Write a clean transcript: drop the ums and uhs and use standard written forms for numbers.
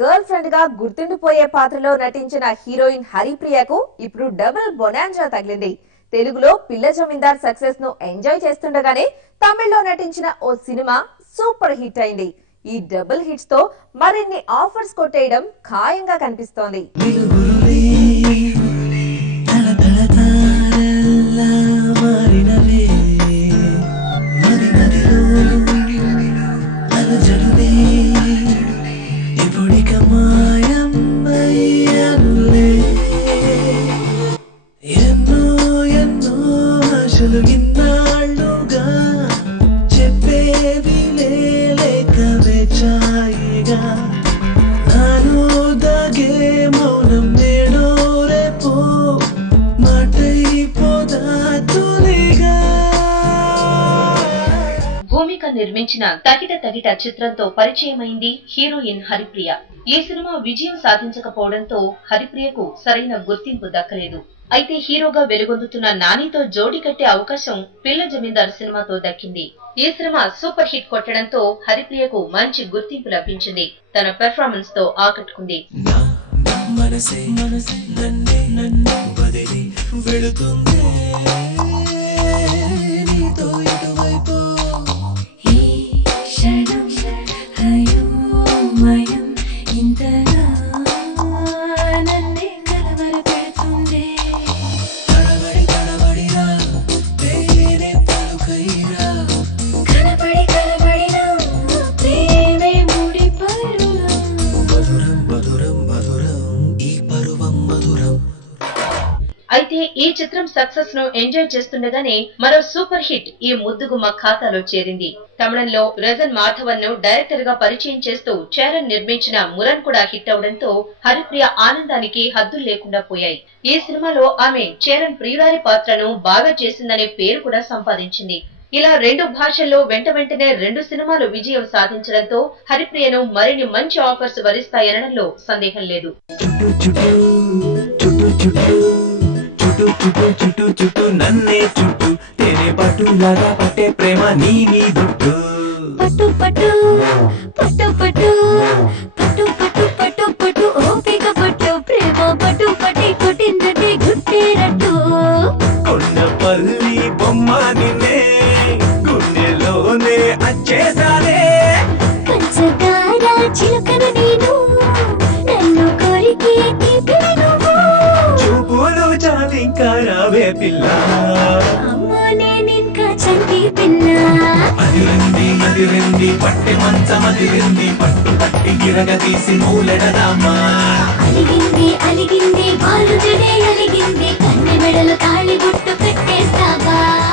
Girl friend గా గుర్తుండిపోయే పాత్రలో నటించిన హీరోయిన్ హరిప్రియకు ఇప్పుడు డబుల్ బొనాంజా తగిలింది. తెలుగులో పిల్ల జమీందార్ సక్సెస్ ను ఎంజాయ్ చేస్తుండగానే తమిళ్లో నటించిన ఓ సినిమా సూపర్ హిట్ అయింది. ఈ డబుల్ హిట్స్ తో మరిన్ని ఆఫర్స్ కొట్టేయడం ఖాయంగా కనిపిస్తోంది. భూమిక నిర్మించిన తగిట తగిట చిత్రంతో పరిచయమైంది హీరోయిన్ హరిప్రియ. ఈ సినిమా విజయం సాధించకపోవడంతో హరిప్రియకు సరైన గుర్తింపు దక్కలేదు. అయితే హీరోగా వెలుగొందుతున్న నానితో జోడీ కట్టే అవకాశం పిల్ల జమీందార్ సినిమాతో దక్కింది. ఈ సినిమా సూపర్ హిట్ కొట్టడంతో హరిప్రియకు మంచి గుర్తింపు లభించింది. తన పెర్ఫార్మెన్స్ తో ఆకట్టుకుంది. అయితే ఈ చిత్రం సక్సెస్ ను ఎంజాయ్ చేస్తుండగానే మరో సూపర్ హిట్ ఈ ముద్దుగుమ్మ ఖాతాలో చేరింది. తమిళంలో రజన్ మాధవన్ ను డైరెక్టర్ గా పరిచయం చేస్తూ చరణ్ నిర్మించిన మురన్ కూడా హిట్ అవడంతో హరిప్రియ ఆనందానికి హద్దులు లేకుండా పోయాయి. ఈ సినిమాలో ఆమె చరణ్ ప్రియురాలి పాత్రను బాగా చేసిందనే పేరు కూడా సంపాదించింది. ఇలా 2 భాషల్లో వెంటనే 2 సినిమాలు విజయం సాధించడంతో హరిప్రియను మరిన్ని మంచి ఆఫర్స్ వరిస్తాయనడంలో సందేహం లేదు. చుట్టూ చుట్టూ నన్నే చుట్టూ తేనే పట్టులాగా పట్టే ప్రేమ నీ దుట్టు పట్టు పట్టు పట్టు పట్టు పట్టు పట్టు పట్టు పట్టు ఓపిక పట్టు ప్రేమ పట్టు పట్టి కొట్టిందంటే గుట్టేరట్టు కొండపల్లి బొమ్మ నిన్నే గుండెలోనే అచ్చేసానే పంచదార చిలుకను నేను నన్ను కోరికే తీపిను చూపులు చాలింకా రావే పిల్ల అమ్మో నేనింకా చంటి పిల్ల అదిరింది పట్టె మంచమదిరింది పట్టు పట్టి గిరగ తీసి మూలెడదామా అలిగింది వాళ్ళు జడే అలిగింది కన్నె మెడలు తాళి